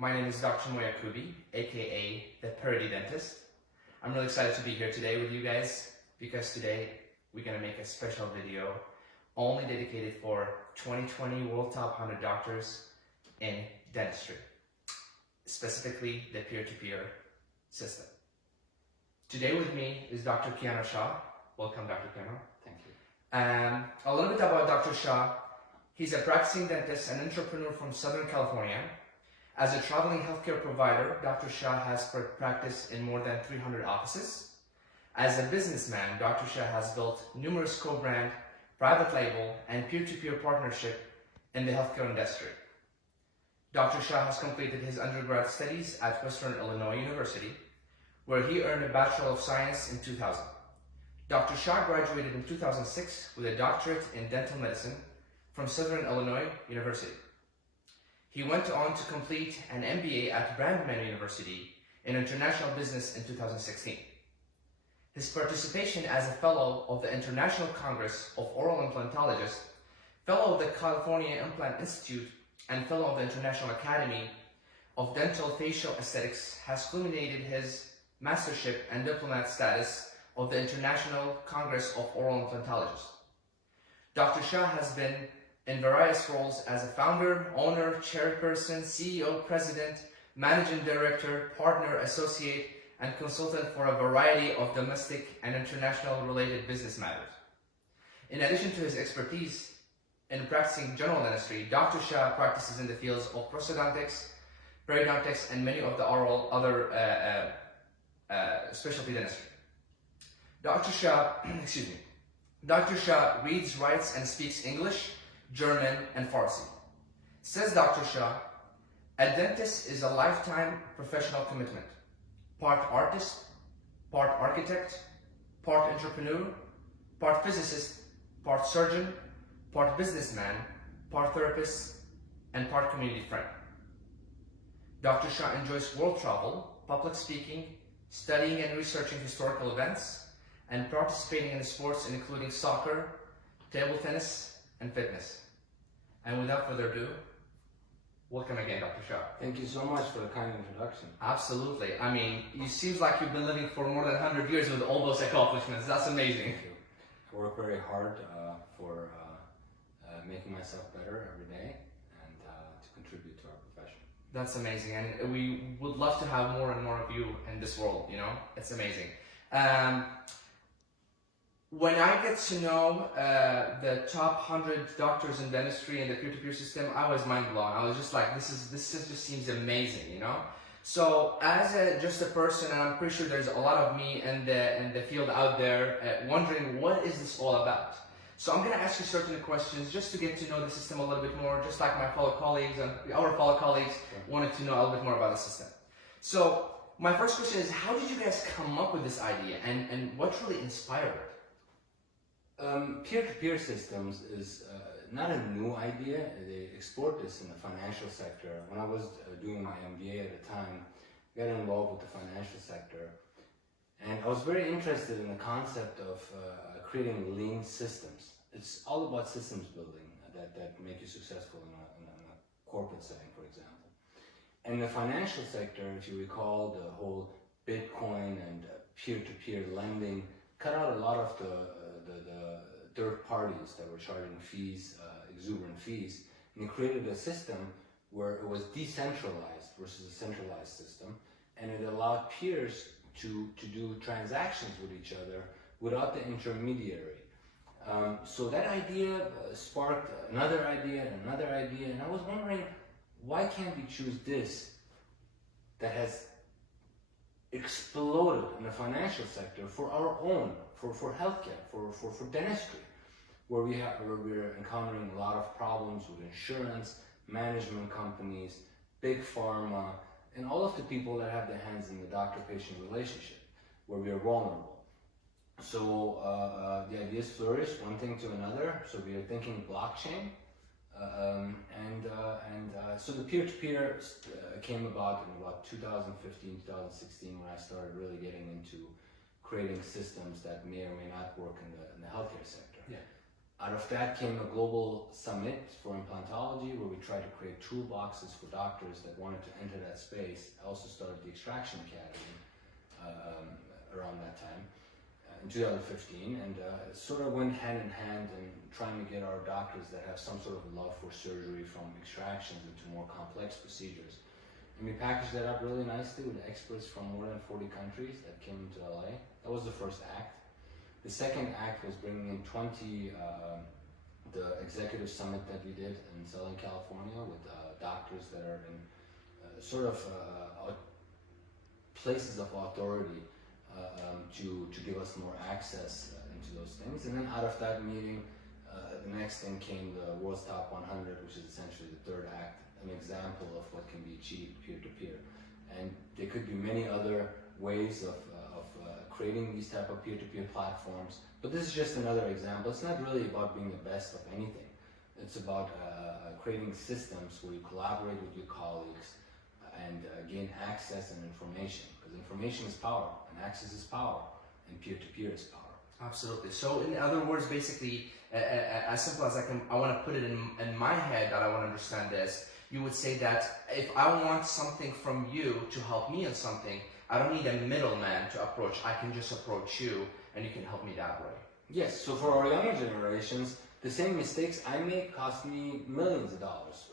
My name is Dr. Yakubi, aka the Parody Dentist. I'm really excited to be here today with you guys because today we're going to make a special video only dedicated for 2020 World Top 100 Doctors in Dentistry, specifically the peer-to-peer system. Today with me is Dr. Kianor Shah. Welcome, Dr. Kianor. Thank you. A little bit about Dr. Shah. He's a practicing dentist and entrepreneur from Southern California. As a traveling healthcare provider, Dr. Shah has practiced in more than 300 offices. As a businessman, Dr. Shah has built numerous co-brand, private label, and peer-to-peer partnership in the healthcare industry. Dr. Shah has completed his undergrad studies at Western Illinois University, where he earned a Bachelor of Science in 2000. Dr. Shah graduated in 2006 with a doctorate in dental medicine from Southern Illinois University. He went on to complete an MBA at Brandman University in International Business in 2016. His participation as a Fellow of the International Congress of Oral Implantologists, Fellow of the California Implant Institute, and Fellow of the International Academy of Dental Facial Aesthetics has culminated his mastership and diplomat status of the International Congress of Oral Implantologists. Dr. Shah has been in various roles as a founder, owner, chairperson, CEO, president, managing director, partner, associate, and consultant for a variety of domestic and international related business matters. In addition to his expertise in practicing general dentistry, Dr. Shah practices in the fields of prosthodontics, periodontics, and many of the other specialty dentistry. Dr. Shah, Dr. Shah reads, writes, and speaks English, German, and Farsi. Says Dr. Shah, a dentist is a lifetime professional commitment. Part artist, part architect, part entrepreneur, part physicist, part surgeon, part businessman, part therapist, and part community friend. Dr. Shah enjoys world travel, public speaking, studying and researching historical events, and participating in sports including soccer, table tennis, and fitness. And without further ado, welcome again, Dr. Shah. Thank you so much for the kind introduction. Absolutely. I mean, it seems like you've been living for more than 100 years with all those accomplishments. That's amazing. Thank you. I work very hard for making myself better every day and to contribute to our profession. That's amazing. And we would love to have more and more of you in this world, you know? It's amazing. When I get to know the top 100 doctors in dentistry and the peer-to-peer system, I was mind blown. I was just like, this just seems amazing, you know? So as just a person, and I'm pretty sure there's a lot of me in the field out there wondering, what is this all about? So I'm gonna ask you certain questions just to get to know the system a little bit more, just like my fellow colleagues and our fellow colleagues wanted to know a little bit more about the system. So my first question is, how did you guys come up with this idea and what really inspired it? Peer-to-peer systems is not a new idea. They explored this in the financial sector. When I was doing my MBA at the time, I got involved with the financial sector. And I was very interested in the concept of creating lean systems. It's all about systems building that make you successful in a corporate setting, for example. And the financial sector, if you recall, the whole Bitcoin and peer-to-peer lending cut out a lot of the third parties that were charging fees, exuberant fees, and it created a system where it was decentralized versus a centralized system, and it allowed peers to do transactions with each other without the intermediary. So that idea sparked another idea, and I was wondering, why can't we choose this that has exploded in the financial sector for our own, for healthcare, for dentistry, where we're encountering a lot of problems with insurance, management companies, big pharma, and all of the people that have their hands in the doctor-patient relationship, where we are vulnerable. So the ideas flourished, one thing to another. So we are thinking blockchain, so the peer-to-peer came about in about 2015, 2016, when I started really getting into creating systems that may or may not work in the healthcare sector. Yeah. Out of that came a global summit for implantology, where we tried to create toolboxes for doctors that wanted to enter that space. I also started the Extraction Academy around that time, in 2015, and sort of went hand in hand in trying to get our doctors that have some sort of love for surgery from extractions into more complex procedures. And we packaged that up really nicely with experts from more than 40 countries that came to LA. That was the first act. The second act was bringing in 20, the executive summit that we did in Southern California with doctors that are in places of authority to give us more access into those things. And then out of that meeting, the next thing came the World's Top 100, which is essentially the third act, an example of what can be achieved peer-to-peer. And there could be many other ways of creating these type of peer-to-peer platforms, but this is just another example. It's not really about being the best of anything. It's about creating systems where you collaborate with your colleagues and gain access and information, because information is power, and access is power, and peer-to-peer is power. Absolutely. So in other words, basically, as simple as I want to put it in my head that I want to understand this, you would say that if I want something from you to help me on something, I don't need a middleman to approach. I can just approach you and you can help me that way. Yes, so for our younger generations, the same mistakes I made cost me millions of dollars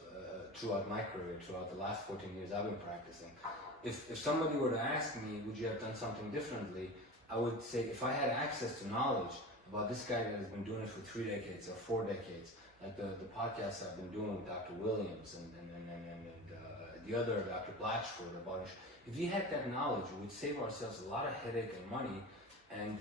throughout my career, throughout the last 14 years I've been practicing. If somebody were to ask me, would you have done something differently? I would say, if I had access to knowledge about this guy that has been doing it for 3 decades or 4 decades, like the podcasts I've been doing with Dr. Williams and the other Dr. Blatchford about it, if we had that knowledge, we would save ourselves a lot of headache and money. And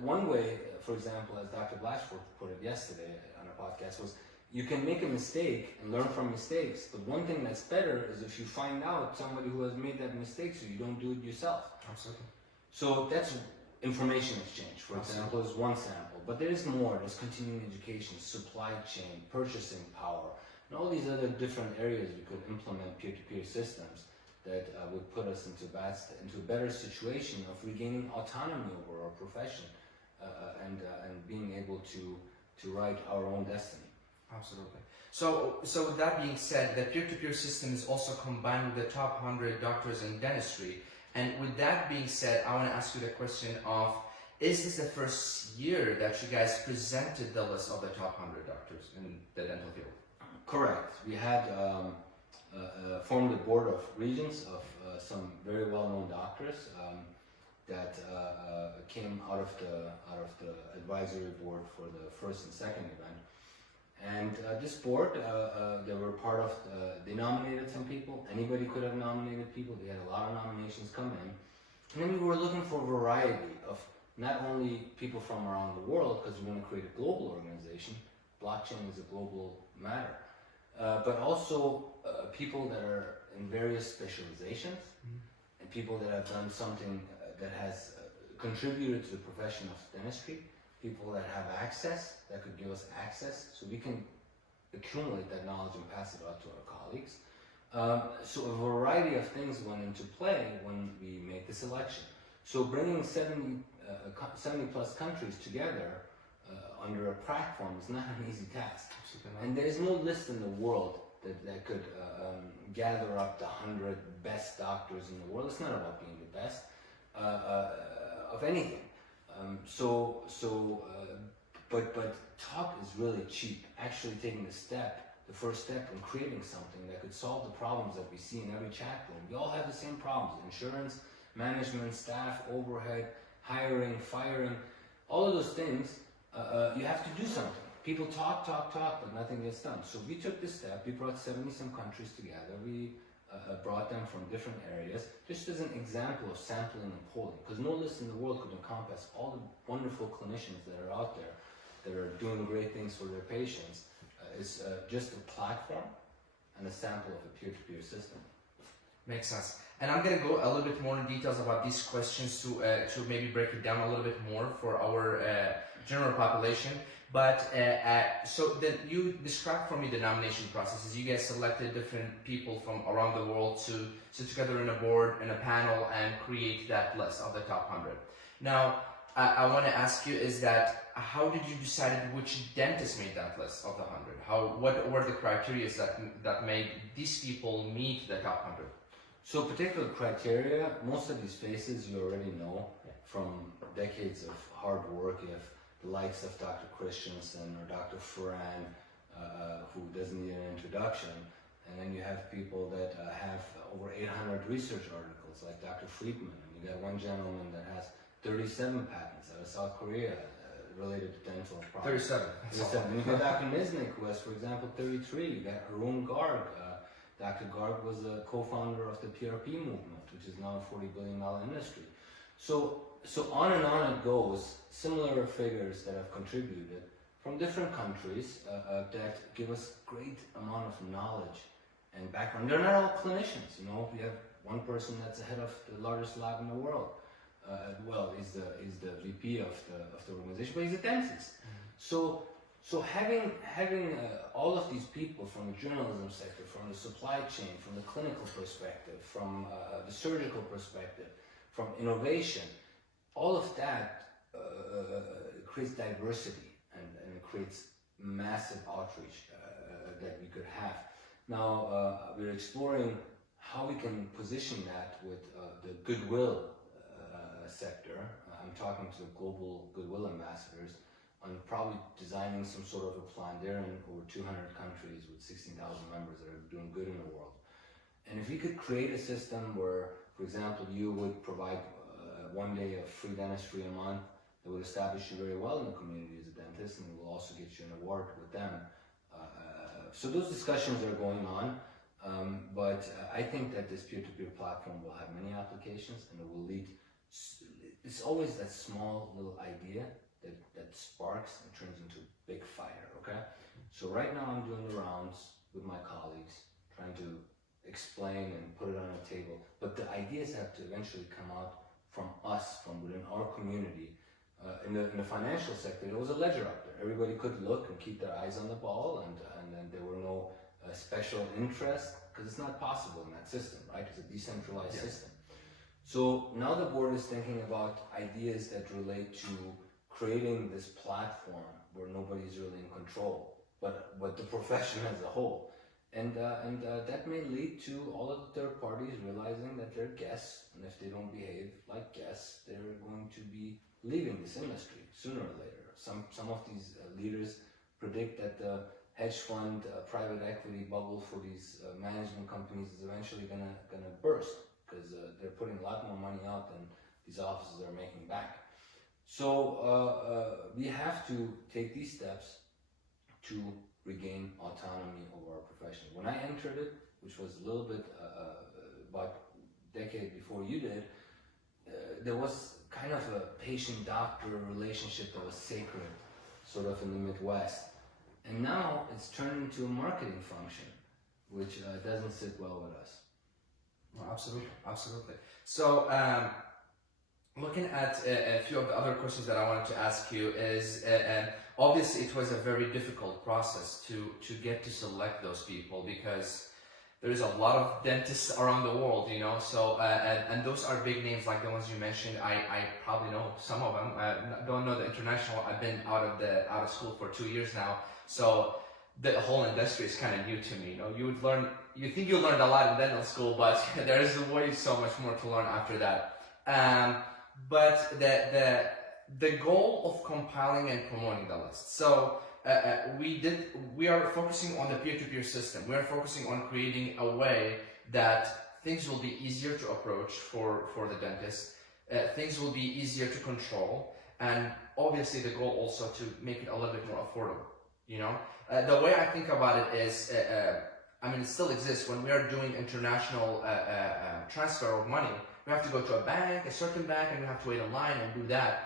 one way, for example, as Dr. Blatchford put it yesterday on a podcast, was you can make a mistake and learn from mistakes, but one thing that's better is if you find out somebody who has made that mistake so you don't do it yourself. Absolutely. So that's information exchange, for example, is one sample. But there is more. There's continuing education, supply chain, purchasing power, and all these other different areas we could implement peer-to-peer systems that would put us into a better situation of regaining autonomy over our profession and being able to write our own destiny. Absolutely. So with that being said, the peer-to-peer system is also combined with the top 100 doctors in dentistry. And with that being said, I want to ask you the question of, is this the first year that you guys presented the list of the top 100 doctors in the dental field? Correct. We had formed a board of regents of some very well-known doctors that came out of the advisory board for the first and second event. And this board, they were part of, they nominated some people. Anybody could have nominated people. They had a lot of nominations come in. And then we were looking for a variety of not only people from around the world, because we want to create a global organization. Blockchain is a global matter. But also people that are in various specializations, and people that have done something that has contributed to the profession of dentistry, people that have access, that could give us access, so we can accumulate that knowledge and pass it out to our colleagues. So a variety of things went into play when we made the selection. So bringing 70 plus countries together under a platform is not an easy task. And there is no list in the world that could gather up the 100 best doctors in the world. It's not about being the best of anything. But talk is really cheap. Actually taking the first step in creating something that could solve the problems that we see in every chat room. We all have the same problems: insurance, management, staff, overhead, hiring, firing, all of those things. You have to do something. People talk, but nothing gets done. So we took this step. We brought 70-some countries together. We brought them from different areas, just as an example of sampling and polling, because no list in the world could encompass all the wonderful clinicians that are out there that are doing great things for their patients. It's just a platform and a sample of a peer-to-peer system. Makes sense. And I'm going to go a little bit more in details about these questions to maybe break it down a little bit more for our general population. But so then you described for me the nomination processes. You guys selected different people from around the world to sit together in a board, in a panel, and create that list of the top 100. Now, I want to ask you is that how did you decide which dentist made that list of the 100? What were the criteria that made these people meet the top 100? So particular criteria, most of these faces you already know from decades of hard work. You have the likes of Dr. Christensen or Dr. Ferran, who doesn't need an introduction. And then you have people that have over 800 research articles, like Dr. Friedman. And you got one gentleman that has 37 patents out of South Korea related to dental products. 37. 37. And you got Dr. Niznik, who has, for example, 33. You got Arun Garg. Dr. Garg was a co-founder of the PRP movement, which is now a $40 billion industry. So on and on it goes, similar figures that have contributed from different countries that give us great amount of knowledge and background. They're not all clinicians, you know. We have one person that's the head of the largest lab in the world. He's the VP of the organization, but he's a dentist. So having all of these people from the journalism sector, from the supply chain, from the clinical perspective, from the surgical perspective, from innovation, all of that creates diversity and it creates massive outreach that we could have. Now we're exploring how we can position that with the goodwill sector. I'm talking to global goodwill ambassadors on probably designing some sort of a plan. They're in over 200 countries with 16,000 members that are doing good in the world. And if we could create a system where, for example, you would provide 1 day of free dentistry a month, that would establish you very well in the community as a dentist, and it will also get you an award with them. So those discussions are going on, but I think that this peer-to-peer platform will have many applications, and it will lead. It's always that small little idea that sparks and turns into a big fire, okay? So right now I'm doing the rounds with my colleagues, trying to explain and put it on a table, but the ideas have to eventually come out from us, from within our community. In the financial sector, there was a ledger up there. Everybody could look and keep their eyes on the ball, and then there were no special interest, because it's not possible in that system, right? It's a decentralized system. So now the board is thinking about ideas that relate to creating this platform where nobody's really in control, but the profession as a whole. And that may lead to all of the third parties realizing that they're guests, and if they don't behave like guests, they're going to be leaving this industry sooner or later. Some of these leaders predict that the hedge fund, private equity bubble for these management companies is eventually gonna burst, because they're putting a lot more money out than these offices are making back. So we have to take these steps to regain autonomy over our profession. When I entered it, which was a little bit about a decade before you did, there was kind of a patient-doctor relationship that was sacred, sort of in the Midwest. And now it's turned into a marketing function, which doesn't sit well with us. Well, absolutely. So, looking at a few of the other questions that I wanted to ask you is, obviously it was a very difficult process to get to select those people, because there is a lot of dentists around the world, you know, so, and those are big names like the ones you mentioned. I probably know some of them. Don't know the international. I've been out of school for 2 years now, so the whole industry is kind of new to me. You know, you think you learned a lot in dental school, but there is way so much more to learn after that. But the goal of compiling and promoting the list. So we are focusing on the peer-to-peer system. We are focusing on creating a way that things will be easier to approach for the dentist. Things will be easier to control, and obviously the goal also to make it a little bit more affordable. You know, the way I think about it is, I mean, it still exists. When we are doing international transfer of money, we have to go to a certain bank, and we have to wait in line and do that.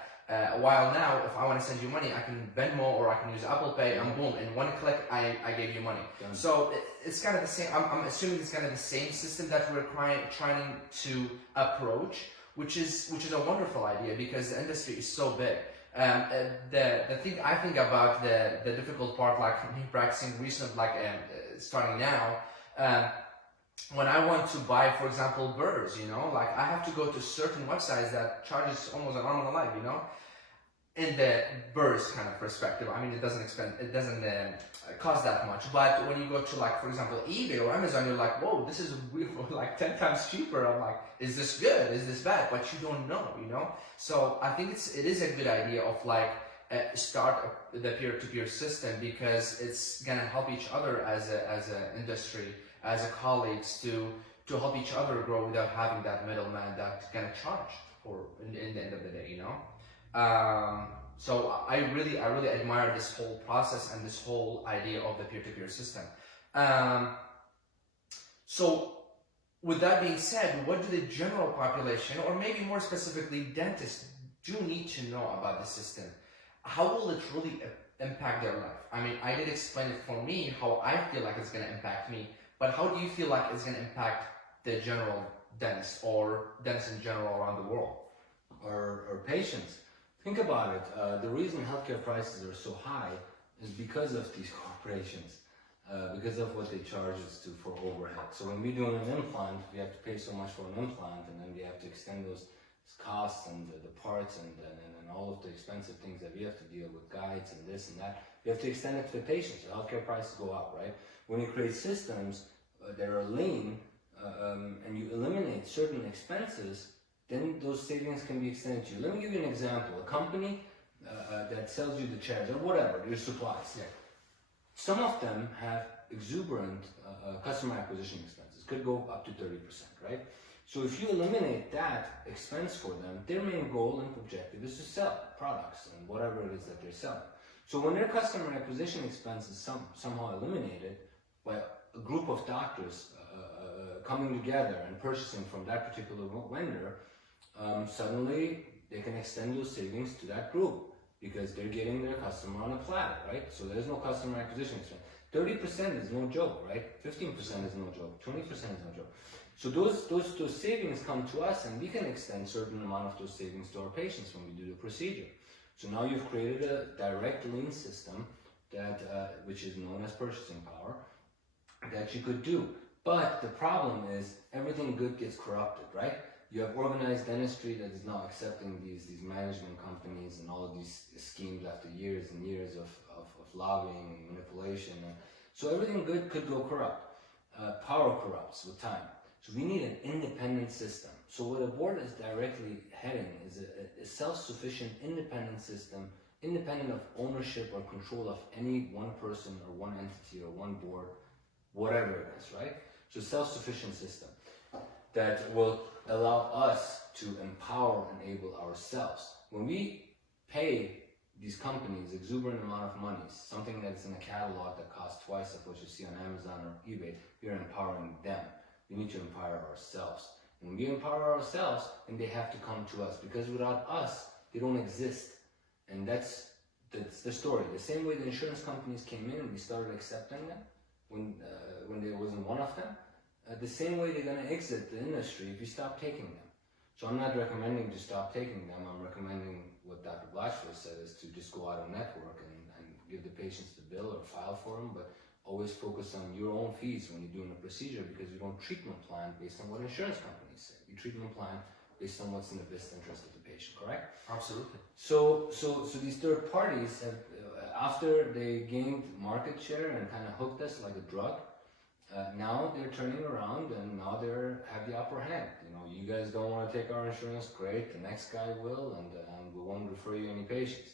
While now, if I want to send you money, I can Venmo or I can use Apple Pay, and boom, in one click, I gave you money. Done. So it's kind of the same. I'm assuming it's kind of the same system that we're trying to approach, which is a wonderful idea, because the industry is so big. The thing I think about the difficult part, like me practicing recent, like starting now, when I want to buy, for example, burgers, you know, like I have to go to certain websites that charges almost an arm and a leg, you know. in the burst kind of perspective. I mean, it doesn't cost that much. But when you go to, like, for example, eBay or Amazon, you're like, whoa, this is like 10 times cheaper. I'm like, is this good? Is this bad? But you don't know, you know? So I think it is a good idea of like, start the peer-to-peer system, because it's gonna help each other as a industry, as a colleagues to help each other grow without having that middleman that's gonna charge for in the end of the day, you know. So I really admire this whole process and this whole idea of the peer-to-peer system. So with that being said, what do the general population, or maybe more specifically dentists, do need to know about the system? How will it really impact their life? I mean, I did explain it for me, how I feel like it's going to impact me, but how do you feel like it's going to impact the general dentist, or dentists in general around the world? Or patients. Think about it. The reason healthcare prices are so high is because of these corporations, because of what they charge us for overhead. So when we do an implant, we have to pay so much for an implant, and then we have to extend those costs and the parts and all of the expensive things that we have to deal with, guides and this and that. We have to extend it to the patients. So healthcare prices go up, right? When you create systems that are lean and you eliminate certain expenses, then those savings can be extended to you. Let me give you an example. A company that sells you the chairs or whatever, your supplies. Yeah. Some of them have exuberant customer acquisition expenses. Could go up to 30%, right? So if you eliminate that expense for them, their main goal and objective is to sell products and whatever it is that they're selling. So when their customer acquisition expense is somehow eliminated by a group of doctors coming together and purchasing from that particular vendor, suddenly they can extend those savings to that group because they're getting their customer on a platter, right? So there's no customer acquisition expense. 30% is no joke, right? 15% is no joke. 20% is no joke. So those savings come to us, and we can extend certain amount of those savings to our patients when we do the procedure. So now you've created a direct lean system that which is known as purchasing power that you could do. But the problem is everything good gets corrupted, right? You have organized dentistry that is now accepting these management companies and all of these schemes after years and years of lobbying and manipulation. So everything good could go corrupt. Power corrupts with time. So we need an independent system. So what a board is directly heading is a self-sufficient, independent system, independent of ownership or control of any one person or one entity or one board, whatever it is, right? So self-sufficient system that will allow us to empower and enable ourselves. When we pay these companies exuberant amount of money, something that's in a catalog that costs twice of what you see on Amazon or eBay, we are empowering them. We need to empower ourselves. When we empower ourselves, then they have to come to us, because without us, they don't exist. And that's the story. The same way the insurance companies came in and we started accepting them when there wasn't one of them, the same way they're going to exit the industry if we stop taking them. So I'm not recommending to stop taking them. I'm recommending what Dr. Blatchford said, is to just go out of network and give the patients the bill or file for them, but always focus on your own fees when you're doing a procedure, because you don't treatment plan based on what insurance companies say. You treatment plan based on what's in the best interest of the patient, correct? Absolutely. So these third parties have, after they gained market share and kind of hooked us like a drug, now they're turning around and now they have the upper hand. You know, you guys don't want to take our insurance, great, the next guy will, and we won't refer you any patients.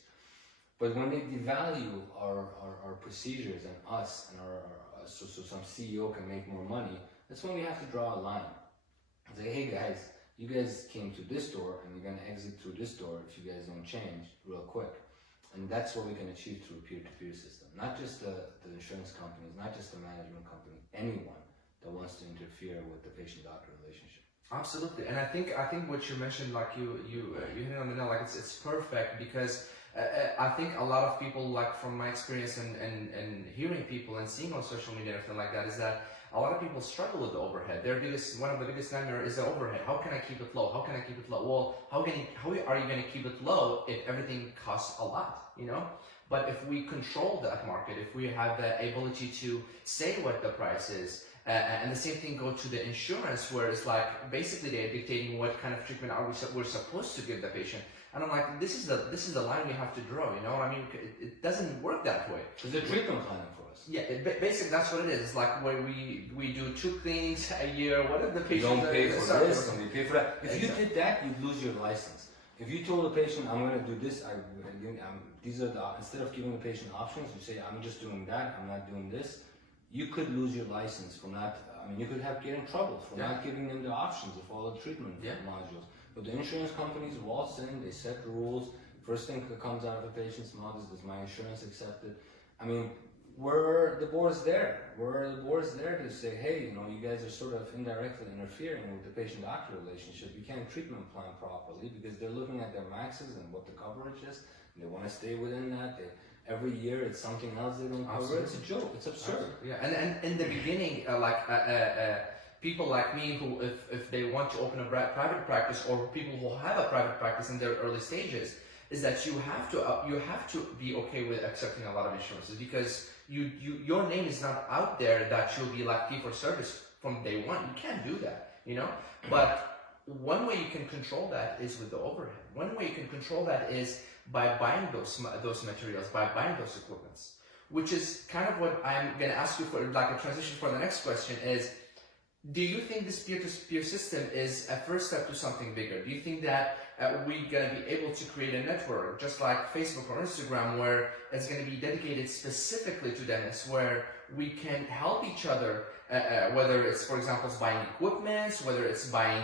But when they devalue our procedures and us and so some CEO can make more money, that's when we have to draw a line. Say, hey guys, you guys came to this door and you're going to exit through this door if you guys don't change real quick. And that's what we can achieve through a peer-to-peer system. Not just the insurance companies, not just the management company, anyone that wants to interfere with the patient-doctor relationship. Absolutely. And I think what you mentioned, like you hit it on the nail, like it's perfect, because I think a lot of people, like from my experience and hearing people and seeing on social media and everything like that, is that a lot of people struggle with the overhead. One of the biggest nightmares is the overhead. How can I keep it low? How can I keep it low? Well, how are you going to keep it low if everything costs a lot, you know? But if we control that market, if we have the ability to say what the price is, And the same thing go to the insurance, where it's like basically they're dictating what kind of treatment we're supposed to give the patient. And I'm like, this is the line we have to draw. You know what I mean? It doesn't work that way. It's a treatment plan for us. Yeah, basically that's what it is. It's like where we do 2 cleanings a year. What if the patient don't pay for this and you pay for that? If you did that, you'd lose your license. If you told the patient, I'm going to do this, these are the, instead of giving the patient options, you say, I'm just doing that, I'm not doing this, you could lose your license for not, you could get in trouble for not giving them the options of all the treatment modules. But the insurance companies waltz in, they set the rules. First thing that comes out of a patient's mouth is, does my insurance accept it? The board's there. The board's there to say, hey, you guys are sort of indirectly interfering with the patient-doctor relationship. You can't treatment plan properly because they're looking at their maxes and what the coverage is. And they want to stay within that. Every year it's something else they don't cover. It's a joke. It's absurd. Yeah, and in the beginning, people like me who, if they want to open a private practice, or people who have a private practice in their early stages, is that you have to be okay with accepting a lot of insurances, because your name is not out there that you'll be like fee for service from day one. You can't do that, But one way you can control that is with the overhead. One way you can control that is by buying those materials, by buying those equipments, which is kind of what I'm going to ask you for, like a transition for the next question is, do you think this peer-to-peer system is a first step to something bigger? Do you think that we're going to be able to create a network, just like Facebook or Instagram, where it's going to be dedicated specifically to dentists, where we can help each other, whether it's, for example, buying equipment, whether it's buying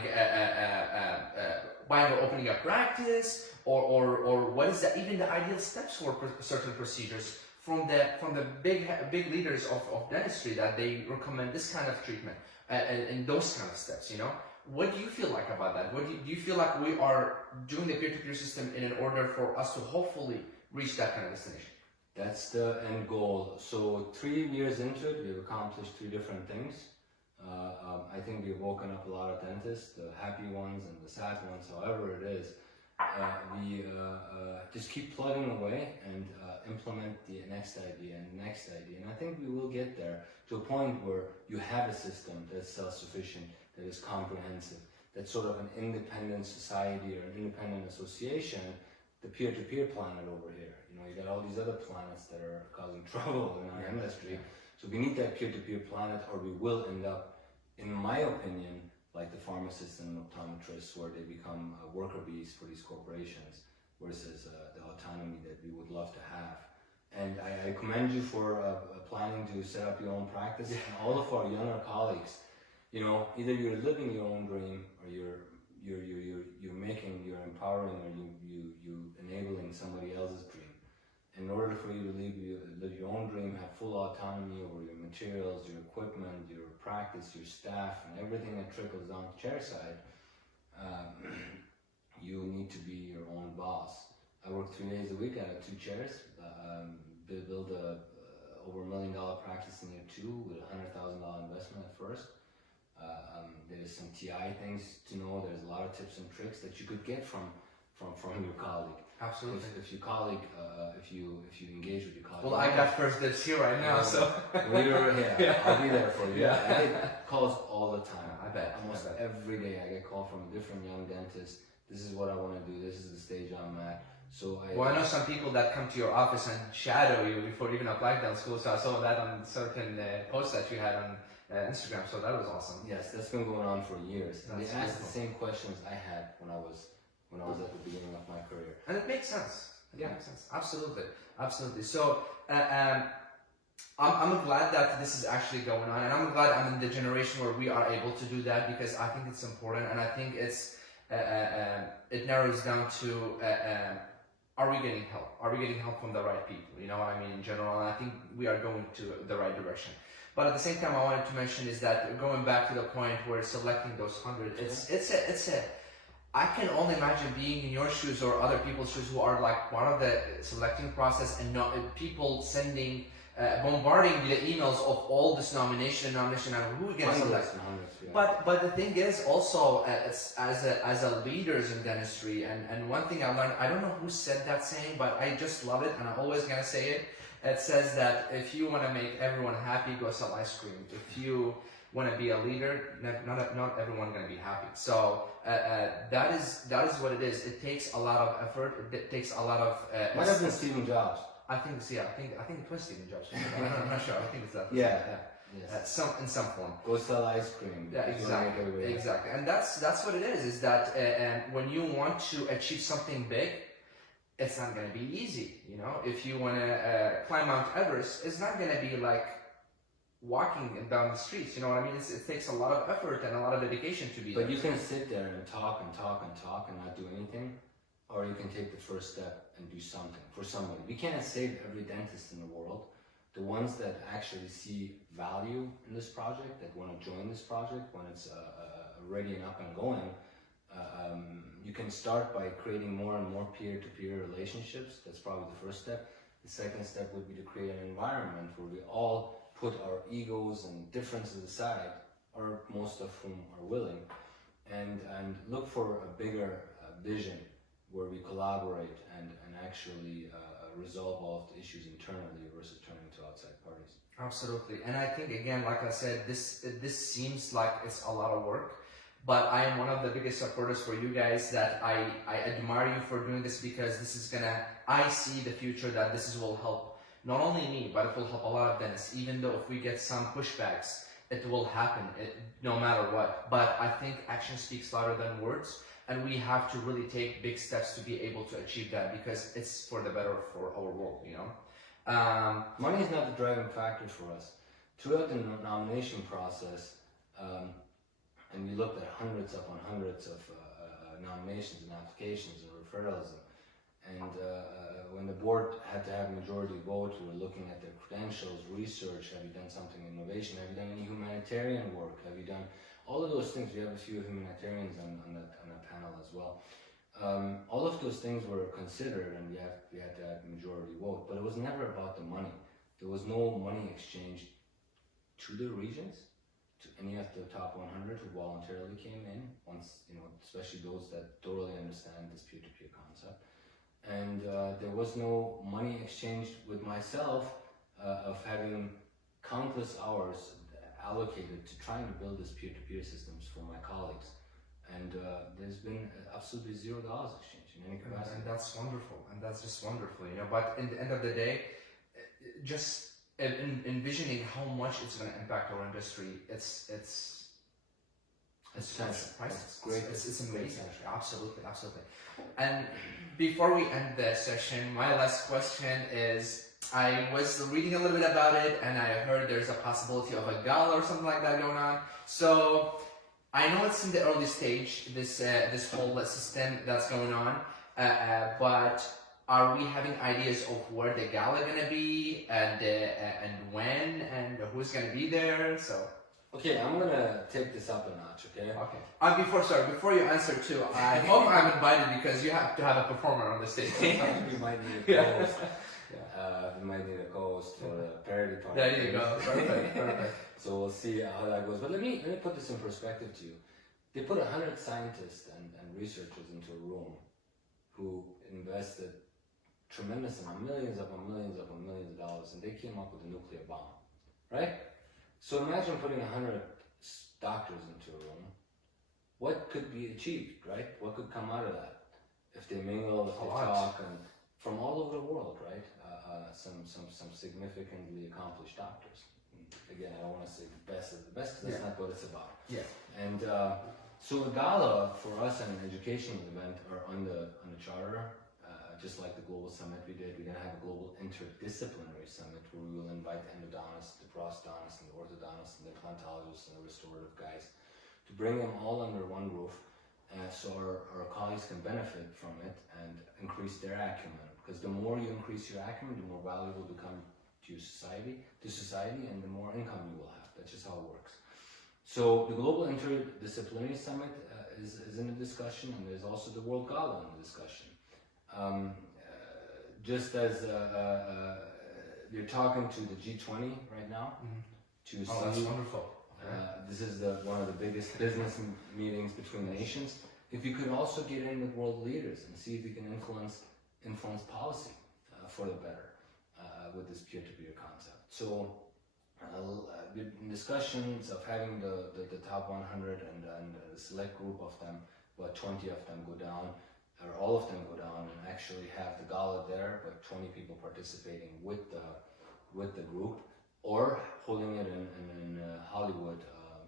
or opening a practice, or what is even the ideal steps for certain procedures from the big leaders of dentistry, that they recommend this kind of treatment and those kind of steps, What do you feel like about that? Do you feel like we are doing the peer-to-peer system in order for us to hopefully reach that kind of destination? That's the end goal. So 3 years into it, we've accomplished 3 different things. I think we've woken up a lot of dentists, the happy ones and the sad ones, however it is. We just keep plugging away and implement the next idea and the next idea. And I think we will get there to a point where you have a system that's self-sufficient, that is comprehensive, that's sort of an independent society or an independent association, the peer-to-peer planet over here. You got all these other planets that are causing trouble in our industry. So we need that peer-to-peer planet, or we will end up, in my opinion, like the pharmacists and optometrists, where they become worker bees for these corporations, versus the autonomy that we would love to have. And I commend you for planning to set up your own practice. And all of our younger colleagues, either you're living your own dream, or you're empowering, or you enabling somebody else's dream. In order for you to live your own dream, have full autonomy over your materials, your equipment, your practice, your staff, and everything that trickles down to chairside, you need to be your own boss. I work 3 days a week. I have 2 chairs. Build a over $1 million practice in year 2 with a $100,000 investment at first. There's some TI things to know. There's a lot of tips and tricks that you could get from your colleague. Absolutely. If your colleague, if you engage with your colleague. Well, I got first dibs here right now, so. I'll be there for you. I get calls all the time. I bet. Almost every day I get called from a different young dentist. This is what I want to do. This is the stage I'm at. So I know some people that come to your office and shadow you before even applying down school. So I saw that on certain posts that you had on Instagram. So that was awesome. Yes, that's been going on for years. And they asked the same questions I had when I was at the beginning of my career. And it makes sense. It makes sense. Absolutely. So I'm glad that this is actually going on, and I'm glad I'm in the generation where we are able to do that, because I think it's important, and I think it narrows down to are we getting help? Are we getting help from the right people? You know what I mean, in general, and I think we are going to the right direction. But at the same time, I wanted to mention is that going back to the point where selecting those 100, I can only imagine being in your shoes or other people's shoes who are like part of the selecting process, and people sending, bombarding the emails of all this nomination, and who we can select. But the thing is also, as a leaders in dentistry, and one thing I learned, I don't know who said that saying, but I just love it, and I'm always gonna say it. It says that if you want to make everyone happy, go sell ice cream. If you want to be a leader, not everyone going to be happy. So that is what it is. It takes a lot of effort. It takes a lot of. Might have been Stephen Jobs. I think it was Stephen Jobs. I'm not sure. I think it's that. Yeah. Yes. In some form. Go sell ice cream. Yeah, exactly. And that's what it is. Is that and when you want to achieve something big, it's not going to be easy. You know, if you want to climb Mount Everest, it's not going to be like walking down the streets. You know what I mean? It takes a lot of effort and a lot of dedication to be. But you can sit there and talk and not do anything, or you can take the first step and do something for somebody. We can't save every dentist in the world. The ones that actually see value in this project, that want to join this project when it's ready and up and going, you can start by creating more and more peer-to-peer relationships. That's probably the first step. The second step would be to create an environment where we all put our egos and differences aside, or most of whom are willing, and look for a bigger vision where we collaborate and actually resolve all of the issues internally versus turning to outside parties. Absolutely. And I think, again, like I said, this seems like it's a lot of work, but I am one of the biggest supporters for you guys. That I admire you for doing this, because this is I see the future that this will help not only me, but it will help a lot of dentists. Even though if we get some pushbacks, it will happen no matter what. But I think action speaks louder than words. And we have to really take big steps to be able to achieve that, because it's for the better for our world, you know. Money is not the driving factor for us. Throughout the nomination process, and we looked at hundreds upon hundreds of nominations and applications and referrals, and when the board had to have a majority vote, we were looking at their credentials, research. Have you done something in innovation? Have you done any humanitarian work? Have you done all of those things? We have a few humanitarians on that panel as well. All of those things were considered, and we had to have a majority vote. But it was never about the money. There was no money exchanged to the regions, to any of the top 100 who voluntarily came in. Once, you know, especially those that totally understand this peer-to-peer concept. And there was no money exchanged with myself of having countless hours allocated to trying to build this peer-to-peer systems for my colleagues, and there's been absolutely $0 exchange in any capacity. And that's wonderful, and that's just wonderful, you know. But in the end of the day, just envisioning how much it's going to impact our industry, it's priceless. Great. It's amazing. Absolutely. And before we end the session, my last question is, I was reading a little bit about it, and I heard there's a possibility of a gala or something like that going on. So I know it's in the early stage, this whole system that's going on, but are we having ideas of where the gala gonna be, and when, and who's gonna be there? So. Okay, I'm gonna take this up a notch, okay? Okay. Before you answer too, I hope I'm invited, because you have to have a performer on the stage. You might need a co-host. You might need a co-host for a parody party. There you go. Perfect. So we'll see how that goes. But let me put this in perspective to you. They put 100 scientists and researchers into a room who invested tremendous amount, millions upon millions of dollars, and they came up with a nuclear bomb, right? So imagine putting 100 doctors into a room. What could be achieved, right? What could come out of that if they mingle, if they talk, and from all over the world, right? Some significantly accomplished doctors. Again, I don't want to say the best of the best, because that's not what it's about. Yeah. And so a gala for us and an educational event are on the charter. Just like the global summit we did, we're going to have a global interdisciplinary summit where we will invite the endodontists, the prosthodontists, and the orthodontists, and the implantologists, and the restorative guys to bring them all under one roof, so our colleagues can benefit from it and increase their acumen. Because the more you increase your acumen, the more valuable you become to society, and the more income you will have. That's just how it works. So the Global Interdisciplinary Summit is in the discussion, and there's also the World Gala in the discussion. Just as you're talking to the G20 right now, to see, that's wonderful. this is one of the biggest business meetings between nations. If you could also get in with world leaders and see if you can influence policy for the better with this peer-to-peer concept. So discussions of having the top 100 and a select group of them, about 20 of them go down, or all of them go down, and actually have the gala there, but 20 people participating with the group, or holding it in Hollywood,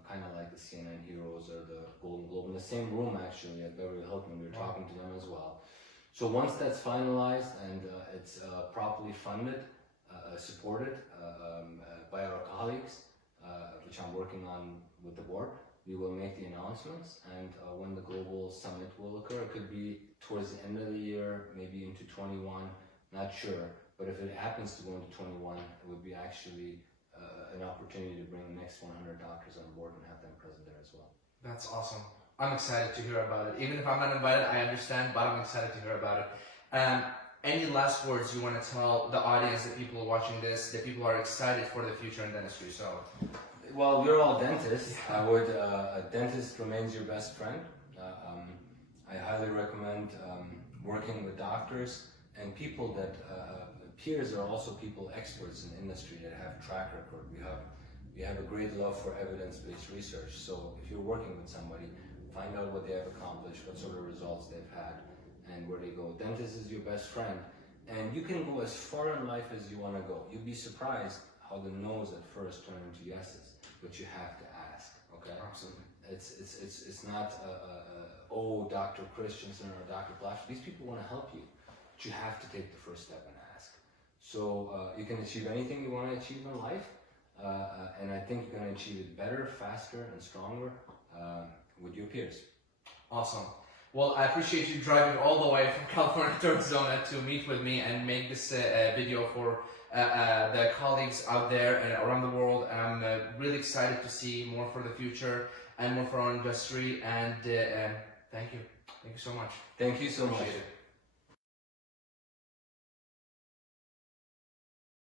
kind of like the CNN Heroes or the Golden Globe, in the same room actually at Beverly Hilton. We were talking to them as well. So once that's finalized and it's properly funded, supported by our colleagues, which I'm working on with the board, we will make the announcements, and when the global summit will occur, it could be towards the end of the year, maybe into 21, not sure. But if it happens to go into 21, it would be actually an opportunity to bring the next 100 doctors on board and have them present there as well. That's awesome. I'm excited to hear about it. Even if I'm not invited, I understand, but I'm excited to hear about it. Any last words you want to tell the audience, the people watching this, the people who are excited for the future in dentistry? So, well, we're all dentists. I would, a dentist remains your best friend. I highly recommend working with doctors and people that, peers are also people experts in the industry that have track record. We have a great love for evidence-based research. So if you're working with somebody, find out what they have accomplished, what sort of results they've had, and where they go. Dentist is your best friend, and you can go as far in life as you want to go. You'd be surprised how the no's at first turn into yeses, but you have to ask. Okay. Absolutely. It's not oh, Dr. Christensen or Dr. Blash. These people want to help you, but you have to take the first step and ask. So you can achieve anything you want to achieve in life, and I think you're going to achieve it better, faster, and stronger with your peers. Awesome. Well, I appreciate you driving all the way from California to Arizona to meet with me and make this video for the colleagues out there and around the world. And I'm really excited to see more for the future and more for our industry. And thank you. Thank you so much. Thank you so much. Appreciate it.